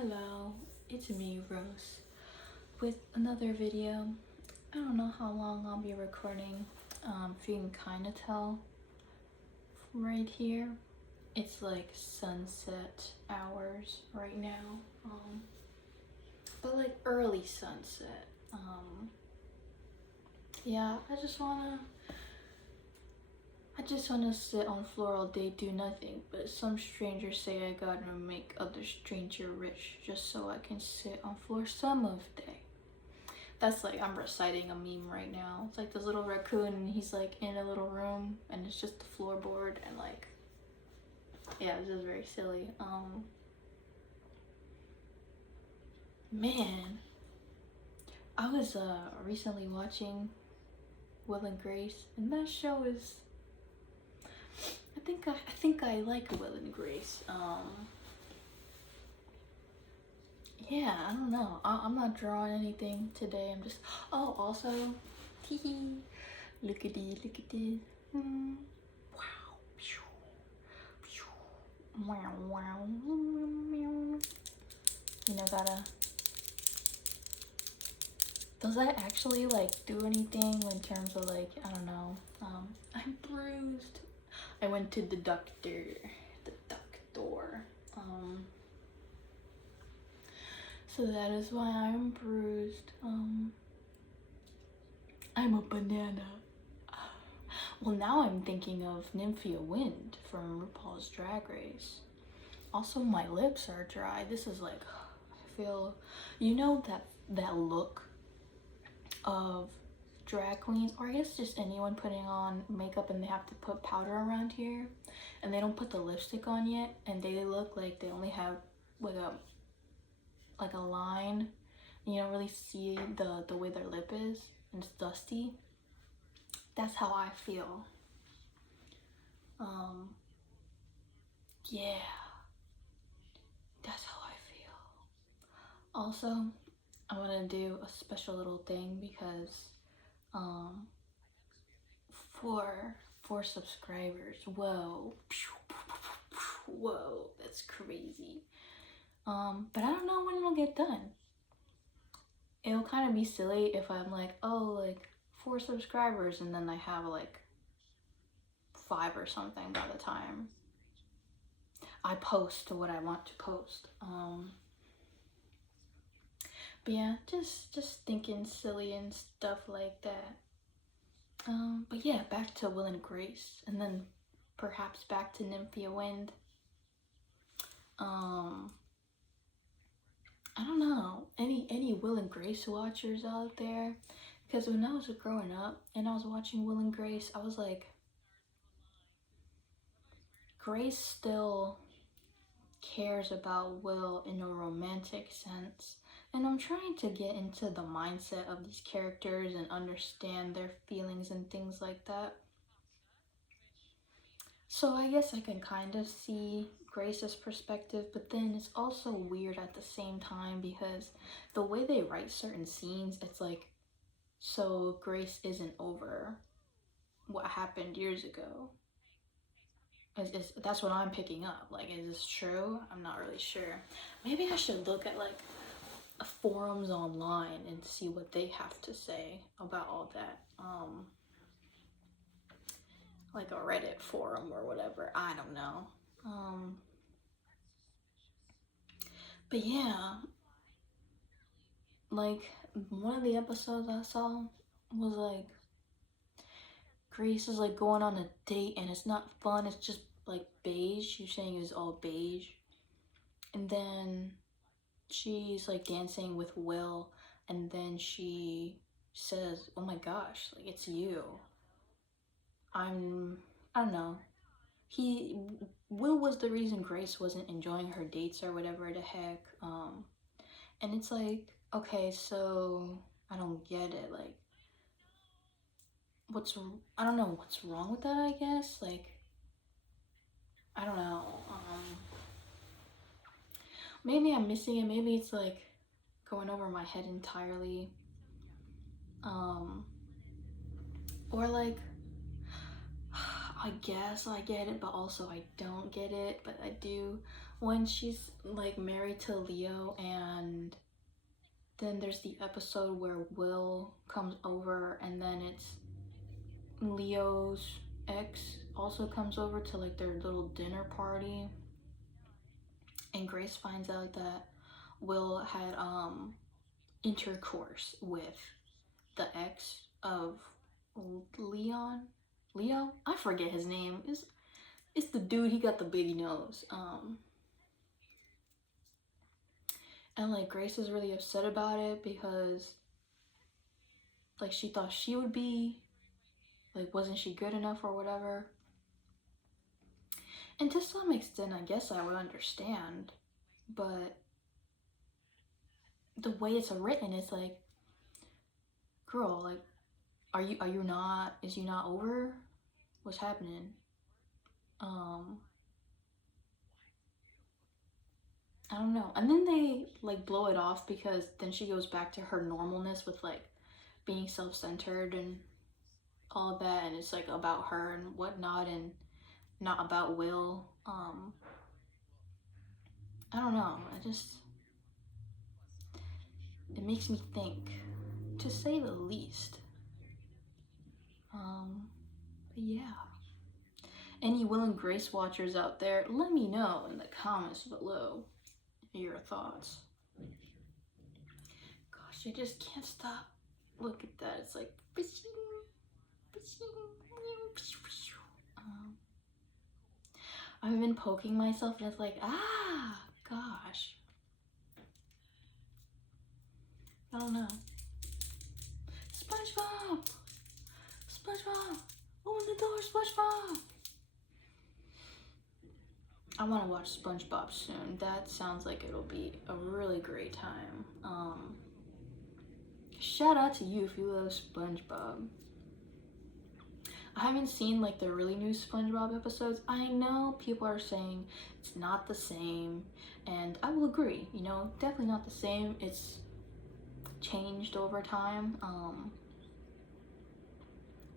Hello, it's me, Rose, with another video. I don't know how long I'll be recording. If you can kind of tell right here, it's like sunset hours right now. But like early sunset. Yeah, I just wanna sit on the floor all day, do nothing. But some strangers say I gotta make other stranger rich just so I can sit on floor some of the day. That's like I'm reciting a meme right now. It's like this little raccoon and he's like in a little room and it's just the floorboard and like yeah, it's just very silly. Man, I was recently watching Will and Grace and that show is I think I like Will and Grace. Yeah, I don't know. I'm not drawing anything today. I'm just also teehee. Look at this, look at this. Wow. Wow, wow. You know, does that actually like do anything in terms of like, I don't know. I'm bruised. I went to the doctor. So that is why I'm bruised. I'm a banana. Well, now I'm thinking of Nymphia Wind from RuPaul's Drag Race. Also, my lips are dry. This is like, I feel, you know that look of drag queens, or I guess just anyone putting on makeup and they have to put powder around here, and they don't put the lipstick on yet, and they look like they only have like a line. You don't really see the way their lip is, and it's dusty. That's how I feel. Yeah, that's how I feel. Also, I want to do a special little thing because for subscribers, whoa, that's crazy. But I don't know when it'll get done. It'll kind of be silly if I'm like, oh, like 4 subscribers, and then I have like 5 or something by the time I post what I want to post. But yeah, just thinking silly and stuff like that. But yeah, back to Will and Grace, and then perhaps back to Nymphia Wind. I don't know, any Will and Grace watchers out there? Because when I was growing up and I was watching Will and Grace, I was like, Grace still cares about Will in a romantic sense. And I'm trying to get into the mindset of these characters and understand their feelings and things like that. So I guess I can kind of see Grace's perspective, but then it's also weird at the same time because the way they write certain scenes, it's like, so Grace isn't over what happened years ago. That's what I'm picking up. Like, is this true? I'm not really sure. Maybe I should look at like forums online and see what they have to say about all that. Like a Reddit forum or whatever. I don't know. But yeah, like one of the episodes I saw was like Grace is like going on a date and it's not fun. It's just like beige. You're saying it's all beige. And then she's like dancing with Will, and then she says, "Oh my gosh, like it's you." I don't know. Will was the reason Grace wasn't enjoying her dates or whatever the heck. And it's like, okay, so I don't get it. Like, I don't know what's wrong with that. I guess like I don't know. Maybe I'm missing it. Maybe it's like going over my head entirely. Or like I guess I get it, but also I don't get it, but I do. when she's like married to Leo, and then there's the episode where Will comes over, and then it's Leo's ex also comes over to like their little dinner party, and Grace finds out that Will had intercourse with the ex of Leo. I forget his name. It's the dude, he got the big nose. And like Grace is really upset about it because like she thought she would be like, wasn't she good enough or whatever. And to some extent I guess I would understand, but the way it's written, it's like, girl, like, are you not, is you not over what's happening? I don't know. And then they like blow it off because then she goes back to her normalness with like being self-centered and all of that, and it's like about her and whatnot and not about Will. I don't know. It makes me think, to say the least. But yeah. Any Will and Grace watchers out there, let me know in the comments below your thoughts. Gosh, I just can't stop. Look at that. It's like I've been poking myself and it's like, ah, gosh. I don't know. SpongeBob! SpongeBob! Open the door, SpongeBob! I want to watch SpongeBob soon. That sounds like it'll be a really great time. Shout out to you if you love SpongeBob. I haven't seen like the really new SpongeBob episodes. I know people are saying it's not the same, and I will agree, you know, definitely not the same. It's changed over time.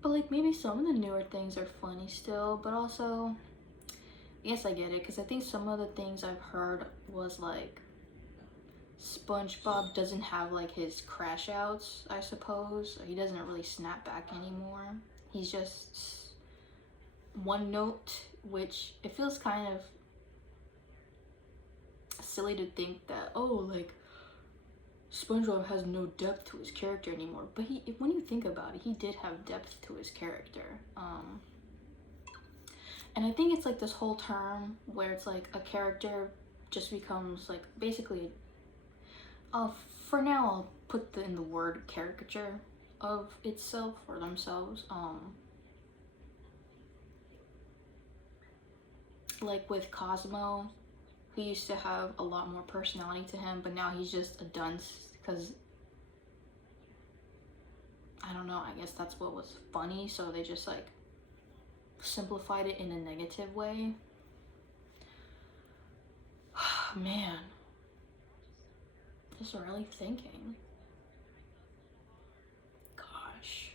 But like maybe some of the newer things are funny still, but also, yes, I get it, because I think some of the things I've heard was like SpongeBob doesn't have like his crash outs, I suppose. He doesn't really snap back anymore. He's just one note, which it feels kind of silly to think that, oh, like SpongeBob has no depth to his character anymore. But when you think about it, he did have depth to his character. And I think it's like this whole term where it's like a character just becomes like basically, for now I'll put in the word caricature of itself or themselves. Like with Cosmo, he used to have a lot more personality to him, but now he's just a dunce because, I don't know, I guess that's what was funny, so they just like simplified it in a negative way. Man, just really thinking. Gosh,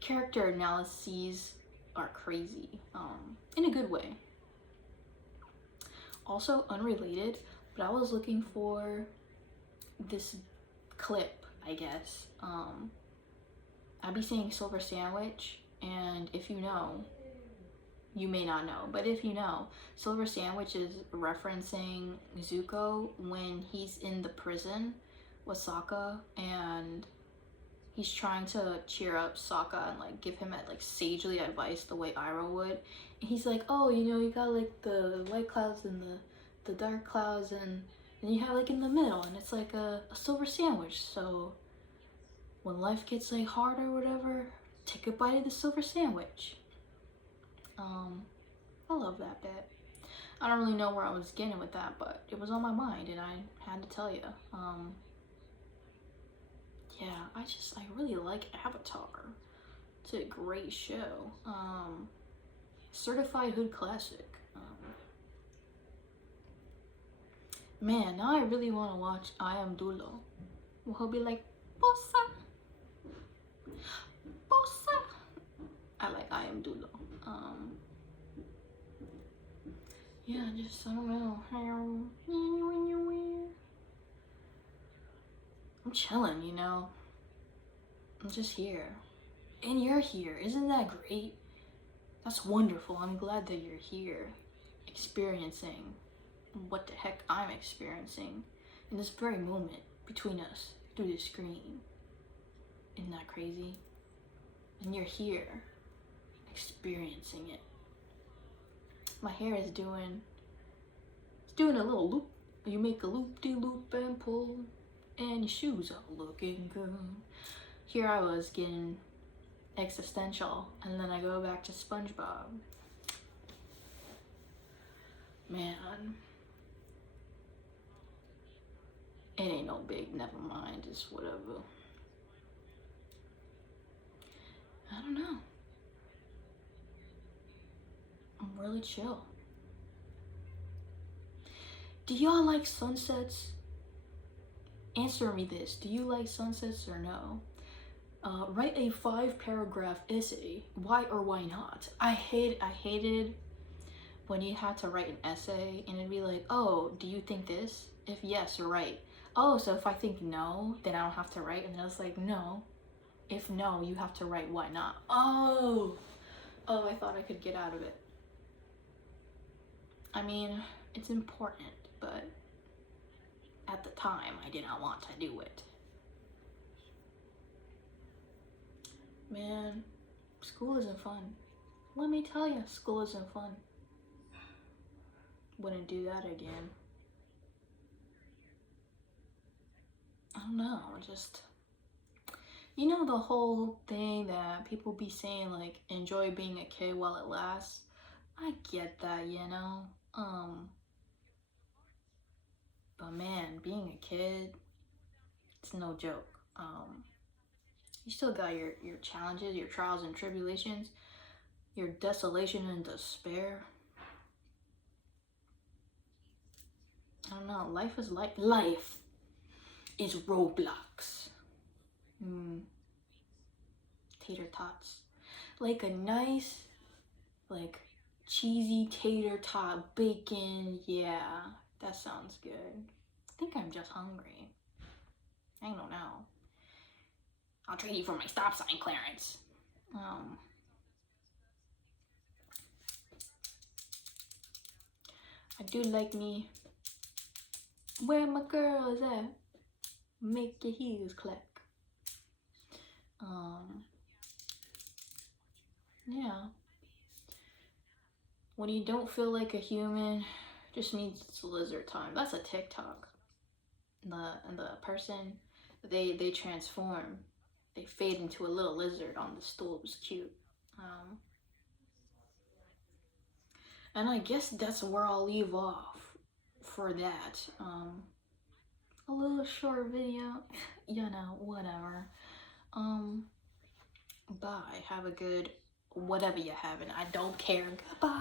character analyses are crazy, in a good way. Also unrelated, but I was looking for this clip, I guess. I'd be saying silver sandwich, and if you know, you may not know, but if you know, silver sandwich is referencing Zuko when he's in the prison with Sokka, and he's trying to cheer up Sokka and like give him like sagely advice the way Iroh would. And he's like, oh, you know, you got like the light clouds and the dark clouds, and then you have like in the middle, and it's like a silver sandwich. So when life gets like hard or whatever, take a bite of the silver sandwich. I love that bit. I don't really know where I was getting with that, but it was on my mind and I had to tell you. Yeah, I really like Avatar. It's a great show. Certified hood classic. Man, now I really want to watch I Am Dulo. Well, he'll be like, Bossa! Bossa! I like I Am Dulo. yeah, just, I don't know. I'm chilling, you know? I'm just here. And you're here. Isn't that great? That's wonderful. I'm glad that you're here, experiencing what the heck I'm experiencing in this very moment between us through the screen. Isn't that crazy? And you're here, experiencing it. My hair is doing a little loop. You make a loop-de-loop and pull, and your shoes are looking good. Here I was getting existential, and then I go back to SpongeBob. Man, it ain't no big, never mind, just whatever. I don't know. I'm really chill. Do y'all like sunsets? Answer me this. Do you like sunsets or no? Write a 5-paragraph essay. Why or why not? I hated when you had to write an essay and it'd be like, oh, do you think this? If yes, write. Oh, so if I think no, then I don't have to write. And then I was like, no. If no, you have to write why not. Oh, I thought I could get out of it. I mean, it's important, but at the time, I did not want to do it. Man, school isn't fun. Let me tell you, school isn't fun. Wouldn't do that again. I don't know, just, you know, the whole thing that people be saying, like, enjoy being a kid while it lasts. I get that, you know. But man, being a kid, it's no joke. You still got your challenges, your trials and tribulations, your desolation and despair. I don't know. Life is like life is Roblox. Tater tots, like a nice, like cheesy tater tot bacon. Yeah, that sounds good. I think I'm just hungry. I don't know. I'll trade you for my stop sign clearance. I do like me. Where my girl is at? Make your heels clack. Yeah. When you don't feel like a human, just means it's lizard time. That's a TikTok. And the person, they transform. They fade into a little lizard on the stool. It was cute. And I guess that's where I'll leave off for that. A little short video, you know, whatever. Bye. Have a good whatever you're having. I don't care. Goodbye.